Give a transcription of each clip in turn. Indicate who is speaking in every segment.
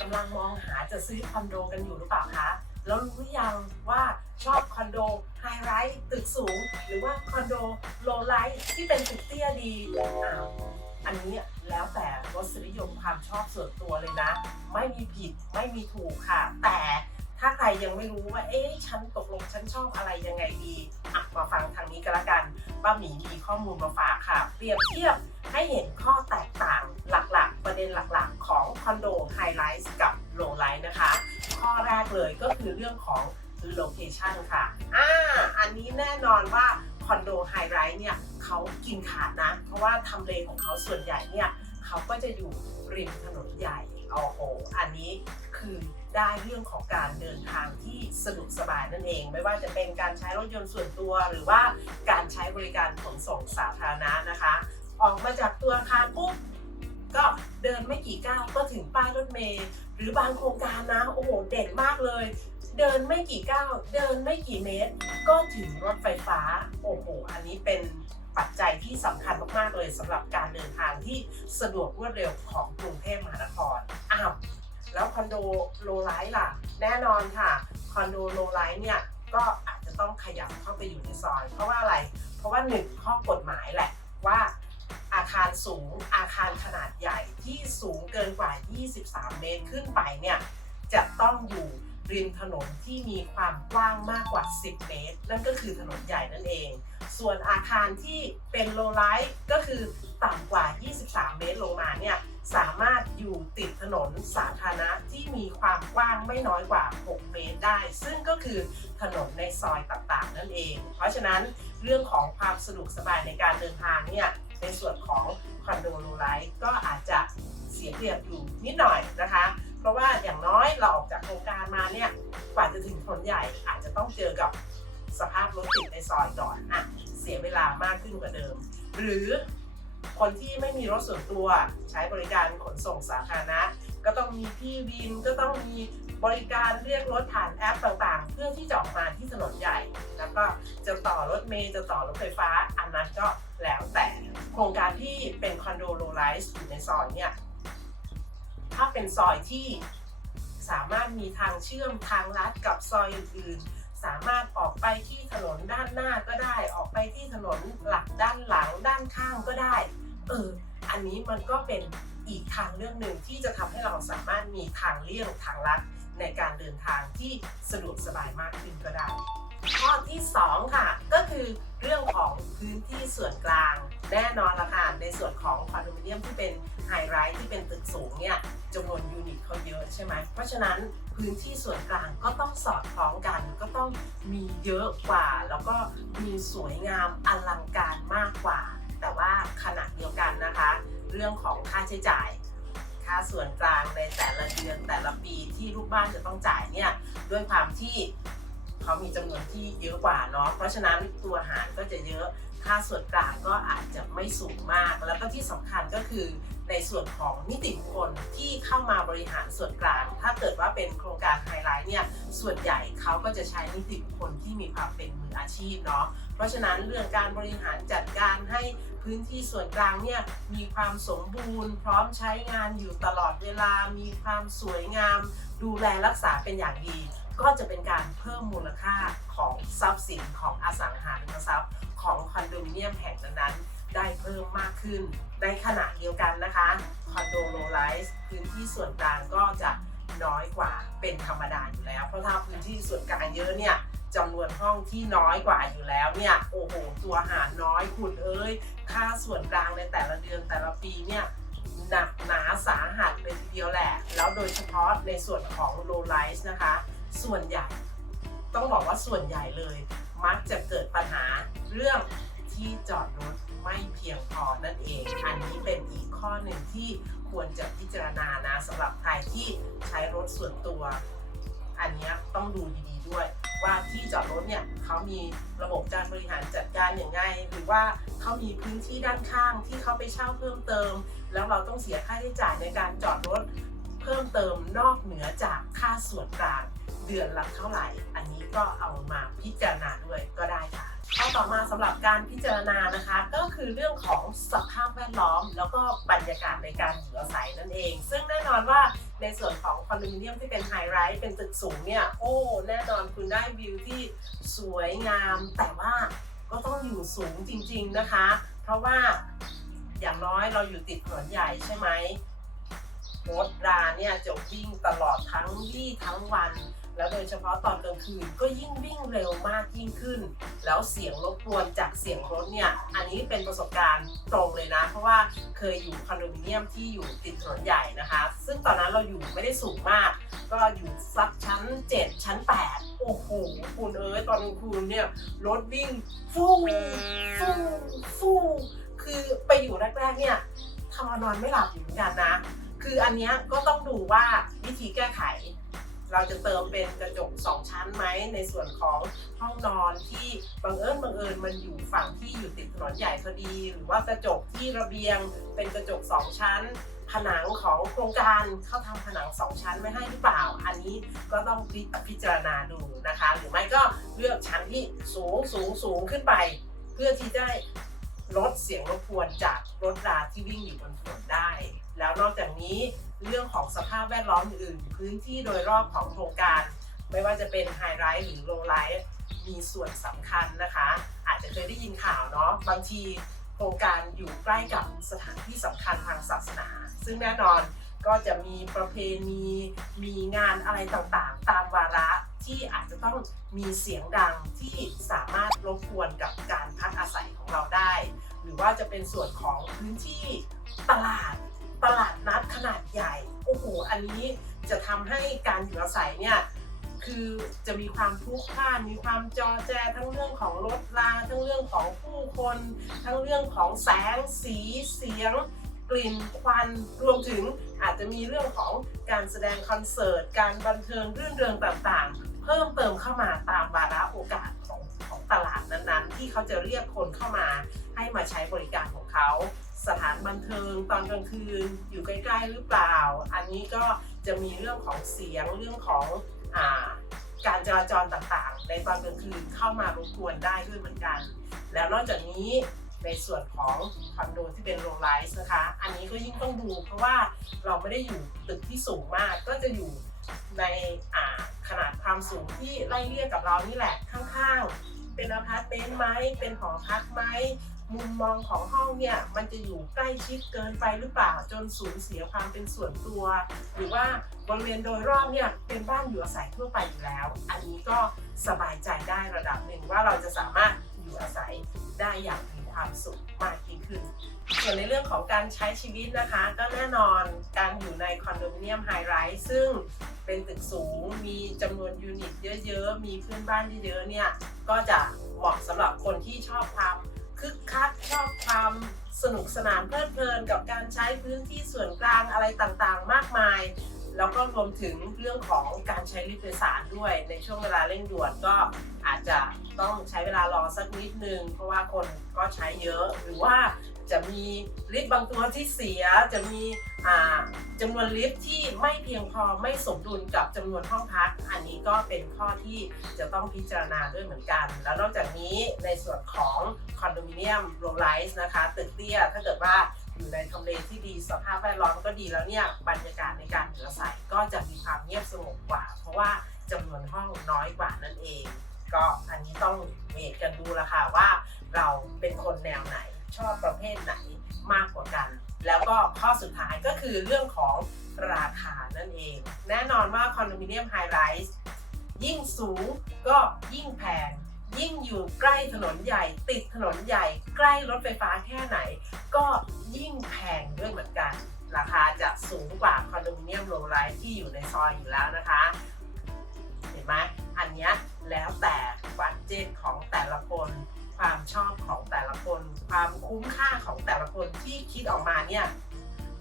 Speaker 1: กำลังมองหาจะซื้อคอนโดกันอยู่หรือเปล่าคะ แล้วรู้หรือยังว่าชอบคอนโดไฮไรท์ตึกสูง หรือว่าคอนโดโลไลท์ที่เป็นตึกเตี้ยดีอ้าวอันนี้แล้วแต่รสนิยมความชอบส่วนตัวเลยนะ ไม่มีผิดไม่มีถูกค่ะ แต่ถ้าใครยังไม่รู้ว่า เอ๊ะ ฉันตกลงฉันชอบอะไรยังไงดีอะมาฟังทางนี้กันละกันป้าหมีมีข้อมูลมาฝากค่ะ เปรียบเทียบให้เห็นข้อแตกต่าง ประเด็นหลักๆ ของคอนโดไฮไลท์กับโลไลท์นะคะ ข้อแรกเลยก็คือเรื่องของโลเคชันค่ะอ่าอันนี้แน่นอนว่าคอนโดไฮไรท์เนี่ยเขากินขาดนะ เพราะว่าทำเลของเขาส่วนใหญ่เนี่ยเขาก็จะอยู่ริมถนนใหญ่โอ้โหอันนี้คือได้เรื่องของการเดินทางที่สะดวกสบายนั่นเอง ไม่ว่าจะเป็นการใช้รถยนต์ส่วนตัว หรือว่าการใช้บริการขนส่งสา ไม่กี่ก้าวก็ถึงป้ายรถเมล์หรือบางโครงการนะโอ้โหเด่นมากเลย เดินไม่กี่ก้าวเดินไม่กี่เมตร ก็ถึงรถไฟฟ้าโอ้โหอันนี้เป็นปัจจัยที่สำคัญมากๆเลยสำหรับการเดินทางที่สะดวกรวดเร็วของกรุงเทพมหานครอ้าวแล้วคอนโดโลไลท์ล่ะ แน่นอนค่ะคอนโดโลไลท์เนี่ยก็อาจจะต้องขยับเข้าไปอยู่ในซอย เพราะว่าอะไร เพราะว่าหนึ่งข้อกฎหมายแหละว่า คารสูงอาคารขนาดใหญ่ที่สูงเกินกว่า 23 เมตรขึ้นไปเนี่ยจะต้องอยู่ริมถนนที่มีความกว้างมากกว่า 10 เมตร นั่นก็คือถนนใหญ่นั่นเอง ส่วนอาคารที่เป็นโลไลท์ก็คือต่ำกว่า 23 เมตรลงมาเนี่ยสามารถอยู่ติดถนนสาธารณะที่มีความกว้างไม่น้อยกว่า 6 เมตรได้ ซึ่งก็คือถนนในซอยต่างๆ นั่นเอง เพราะฉะนั้นเรื่องของความสะดวกสบายในการเดินทางเนี่ย ในส่วนของคอนโดโลไลท์ก็อาจจะเสียเปรียบอยู่นิดหน่อยนะคะ เพราะว่าอย่างน้อยเราออกจากโครงการมาเนี่ยกว่าจะถึงถนนใหญ่อาจจะต้องเจอกับสภาพรถติดในซอยก่อนอะเสียเวลามากขึ้นกว่าเดิม หรือคนที่ไม่มีรถส่วนตัวใช้บริการขนส่งสาธารณะ ก็ต้องมีพี่วินก็ต้องมีบริการเรียกรถผ่านแอปต่างๆ เพื่อที่จะออกมาที่ถนนใหญ่ แล้วก็จะต่อรถเมล์จะต่อรถไฟฟ้า อันนั้นก็แล้วแต่โครงการที่เป็นคอนโดโลไลซ์อยู่ในซอยเนี่ยถ้าเป็นซอยที่สามารถมีทางเชื่อมทางลัดกับซอยอื่นๆ สามารถออกไปที่ถนนด้านหน้าก็ได้ ออกไปที่ถนนหลักด้านหลังด้านข้างก็ได้ เออ อันนี้มันก็เป็น อีกทางเรื่องหนึ่งที่จะทำให้เราสามารถมีทางเลี่ยงทางลัดในการเดินทางที่สะดวกสบายมากขึ้นก็ได้ ข้อที่ 2 ค่ะ ก็คือเรื่องของพื้นที่ส่วนกลางแน่นอนละค่ะ ในส่วนของคอนโดมิเนียมที่เป็นไฮไรท์ที่เป็นตึกสูงเนี่ยจำนวนยูนิตเขาเยอะใช่ไหม เพราะฉะนั้นพื้นที่ส่วนกลางก็ต้องสอดคล้องกัน ก็ต้องมีเยอะกว่า แล้วก็มีสวยงามอลังการมากกว่า แต่ว่าขณะเดียวกัน เรื่องของค่าใช้จ่าย ค่าส่วนกลางในแต่ละเดือนแต่ละปีที่ลูกบ้านจะต้องจ่ายเนี่ยด้วยความที่เขามีจำนวนที่เยอะกว่าเนาะเพราะฉะนั้นตัวหารก็จะเยอะค่าส่วนกลางก็อาจจะไม่สูงมาก แล้วก็ที่สำคัญก็คือในส่วนของนิติบุคคลที่เข้ามาบริหารส่วนกลาง ถ้าเกิดว่าเป็นโครงการไฮไลท์เนี่ยส่วนใหญ่เขาก็จะใช้นิติบุคคลที่มีความเป็นมืออาชีพเนาะเพราะฉะนั้นเรื่องการบริหารจัดการให้ พื้นที่ส่วนกลางเนี่ยมีความสมบูรณ์ พร้อมใช้งานอยู่ตลอดเวลา มีความสวยงาม ดูแลรักษาเป็นอย่างดี ก็จะเป็นการเพิ่มมูลค่าของทรัพย์สินของอสังหาริมทรัพย์ ของคอนโดมิเนียมแห่งนั้นๆได้เพิ่มมากขึ้น ในขณะเดียวกันนะคะคอนโดโลไลซ์พื้นที่ส่วนกลางก็จะน้อยกว่าเป็นธรรมดาอยู่แล้ว เพราะถ้าพื้นที่ส่วนกลางเยอะเนี่ย จำนวนห้องที่น้อยกว่าอยู่แล้วเนี่ย โอ้โห ตัวหารน้อยคุณเอ้ย ค่าส่วนกลางในแต่ละเดือนแต่ละปีเนี่ยหนักหนาสาหัสเลยทีเดียวแหละ แล้วโดยเฉพาะในส่วนของ low rise นะคะ ส่วนใหญ่ ต้องบอกว่าส่วนใหญ่เลย มักจะเกิดปัญหาเรื่องที่จอดรถไม่เพียงพอนั่นเอง อันนี้เป็นอีกข้อหนึ่งที่ควรจะพิจารณานะสำหรับใครที่ใช้รถส่วนตัว อันนี้ต้องดูดีๆด้วย ว่าที่จอดรถเนี่ยเขามีระบบการบริหารจัดการอย่างไงหรือว่าเขามีพื้นที่ด้านข้างที่เขาไปเช่าเพิ่มเติม แล้วเราต้องเสียค่าใช้จ่ายในการจอดรถเพิ่มเติมนอกเหนือจากค่าส่วนกลางเดือนละเท่าไหร่ อันนี้ก็เอามาพิจารณาด้วยก็ได้ค่ะข้อต่อมาสำหรับการพิจารณานะคะ ก็คือเรื่องของสภาพแวดล้อม แล้วก็บรรยากาศในการอยู่อาศัยนั่นเอง ซึ่งแน่นอนว่า ในส่วนของคอนโดมิเนียมที่เป็นไฮไรท์เป็นตึกสูงเนี่ย โอ้แน่นอนคุณได้วิวที่สวยงาม แต่ว่าก็ต้องอยู่สูงจริง ๆนะคะ เพราะว่าอย่างน้อยเราอยู่ติดถนนใหญ่ใช่ไหมรถราเนี่ยจะวิ่งตลอดทั้งวี่ทั้งวัน แล้วโดยเฉพาะตอนกลางคืนก็ยิ่งวิ่งเร็วมากยิ่งขึ้น แล้วเสียงรบกวนจากเสียงรถเนี่ย อันนี้เป็นประสบการณ์ตรงเลยนะ เพราะว่าเคยอยู่คอนโดมิเนียมที่อยู่ติดถนนใหญ่นะคะ ซึ่งตอนนั้นเราอยู่ไม่ได้สูงมาก ก็อยู่สักชั้น 7 ชั้น 8 โอ้โห คุณเอ้ยตอนกลางคืนเนี่ย รถวิ่งฟู่ฟู่ฟู่คือไปอยู่แรกๆเนี่ยทำเอานอนไม่หลับอยู่เหมือนกันนะ คืออันนี้ก็ต้องดูว่าวิธีแก้ไข เราจะเติมเป็นกระจก 2 ชั้นไหมในส่วนของห้องนอนที่บังเอิญบังเอิญมันอยู่ฝั่งที่อยู่ติดถนนใหญ่พอดี หรือว่ากระจกที่ระเบียงเป็นกระจก 2 ชั้น ผนังของโครงการเขาทำผนัง 2 ชั้นไม่ให้หรือเปล่า อันนี้ก็ต้องพิจารณาดูนะคะ หรือไม่ก็เลือกชั้นที่สูงสูงสูงขึ้นไป เพื่อที่จะได้ลดเสียงรบกวนจากรถราที่วิ่งอยู่บนถนนได้ แล้วนอกจากนี้เรื่องของสภาพแวดล้อมอื่น พื้นที่โดยรอบของโครงการ ไม่ว่าจะเป็นไฮไรท์หรือโลไลท์มีส่วนสำคัญนะคะ อาจจะเคยได้ยินข่าวเนาะบางทีโครงการอยู่ใกล้กับสถานที่สำคัญทางศาสนา ซึ่งแน่นอนก็จะมีประเพณีมีงานอะไรต่างๆ ตามวาระที่อาจจะต้องมีเสียงดังที่สามารถรบกวนกับการพักอาศัยของเราได้ หรือว่าจะเป็นส่วนของพื้นที่ตลาด ตลาดนัดขนาดใหญ่โอ้โหอันนี้จะทำให้การอยู่อาศัยเนี่ยคือจะมีความพลุกพล่านมีความจอแจทั้งเรื่องของรถราทั้งเรื่องของผู้คน ทั้งเรื่องของแสงสีเสียง กลิ่นควันรวมถึงอาจจะมีเรื่องของการแสดงคอนเสิร์ต การบันเทิงเรื่นเริงต่างๆ เพิ่มเติมเข้ามาตามวาระโอกาสของของตลาดนั้นๆ ที่เขาจะเรียกคนเข้ามาให้มาใช้บริการของเขา สถานบันเทิงตอนกลางคืนอยู่ใกล้ ๆ หรือเปล่า อันนี้ก็จะมีเรื่องของเสียงเรื่องของอาการจราจรต่างๆ ในตอนกลางคืนเข้ามารบกวนได้ด้วยเหมือนกัน แล้วนอกจากนี้ในส่วนของคอนโดที่เป็นโรลไลท์นะคะ อันนี้ก็ยิ่งต้องดูเพราะว่าเราไม่ได้อยู่ตึกที่สูงมาก ก็จะอยู่ในขนาดความสูงที่ไล่เรียกกับเรานี่แหละข้างๆ เป็นอพาร์ตเมนต์ไหมเป็นหอพักไหม มุมมองของห้องเนี่ยมันจะอยู่ใกล้ชิดเกินไปหรือเปล่าจนสูญเสียความเป็นส่วนตัว หรือว่าบริเวณโดยรอบเนี่ยเป็นบ้านอยู่อาศัยทั่วไปอยู่แล้ว อันนี้ก็สบายใจได้ระดับหนึ่งว่าเราจะสามารถอยู่อาศัยได้อย่างมีความสุขมากยิ่งขึ้น ส่วนในเรื่องของการใช้ชีวิตนะคะ ก็แน่นอนการอยู่ในคอนโดมิเนียมไฮไรท์ซึ่งเป็นตึกสูง มีจำนวนยูนิตเยอะๆ มีเพื่อนบ้านเยอะๆเนี่ยก็จะเหมาะสำหรับคนที่ชอบควา คึกคักชอบความสนุกสนานเพลิดเพลินกับการใช้พื้นที่ส่วนกลางอะไรต่างๆ มากมาย แล้วก็รวมถึงเรื่องของการใช้ลิฟต์โดยสารด้วย ในช่วงเวลาเร่งด่วนก็อาจจะต้องใช้เวลารอสักนิดนึง เพราะว่าคนก็ใช้เยอะหรือว่า จะมีลิฟต์บางตัวที่เสีย จะมีอ่าจำนวนลิฟต์ที่ไม่เพียงพอไม่สมดุลกับจำนวนห้องพัก อันนี้ก็เป็นข้อที่จะต้องพิจารณาด้วยเหมือนกัน แล้วนอกจากนี้ในส่วนของคอนโดมิเนียมโรลไลท์นะคะตึกเตี้ยถ้าเกิดว่าอยู่ในทำเลที่ดีสภาพแวดล้อมก็ดีแล้วเนี่ยบรรยากาศในการอยู่อาศัยก็จะมีความเงียบสงบกว่า เพราะว่าจำนวนห้องน้อยกว่านั่นเอง ก็อันนี้ต้องเมทกันดูละค่ะว่าเราเป็นคนแนวไหน ชอบประเภทไหนมากกว่ากัน แล้วก็ข้อสุดท้ายก็คือเรื่องของราคานั่นเอง แน่นอนว่าคอนโดมิเนียมไฮไรส์ยิ่งสูงก็ยิ่งแพง ยิ่งอยู่ใกล้ถนนใหญ่ ติดถนนใหญ่ ใกล้รถไฟฟ้าแค่ไหน ก็ยิ่งแพงด้วยเหมือนกัน ราคาจะสูงกว่าคอนโดมิเนียมโลไลท์ที่อยู่ในซอยอยู่แล้วนะคะ เห็นไหมอันนี้แล้วแต่บัตเจตของแต่ละคน ความชอบของแต่ละคน ความคุ้มค่าของแต่ละคนที่คิดออกมาเนี่ย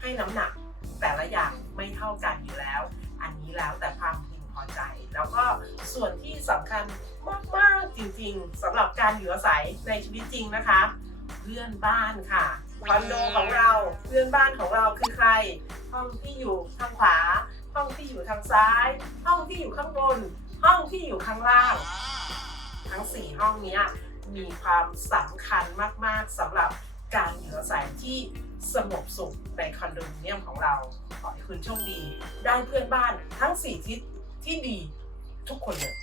Speaker 1: ให้น้ำหนักแต่ละอย่างไม่เท่ากันอยู่แล้ว อันนี้แล้วแต่ความพึงพอใจ แล้วก็ส่วนที่สำคัญมากๆจริงๆสำหรับการอยู่อาศัยในชีวิตจริงนะคะ เพื่อนบ้านค่ะคอนโดของเราเพื่อนบ้านของเราคือใคร ห้องที่อยู่ทางขวา ห้องที่อยู่ทางซ้าย ห้องที่อยู่ข้างบน ห้องที่อยู่ข้างล่าง ทั้ง 4 ห้องเนี้ย มีความสำคัญมาก ๆสำหรับการอยู่อาศัยที่สงบสุขในคอนโดมิเนียมของเรา ขอให้คุณโชคดี ได้เพื่อนบ้านทั้ง4ทิศที่ดีทุกคนเลย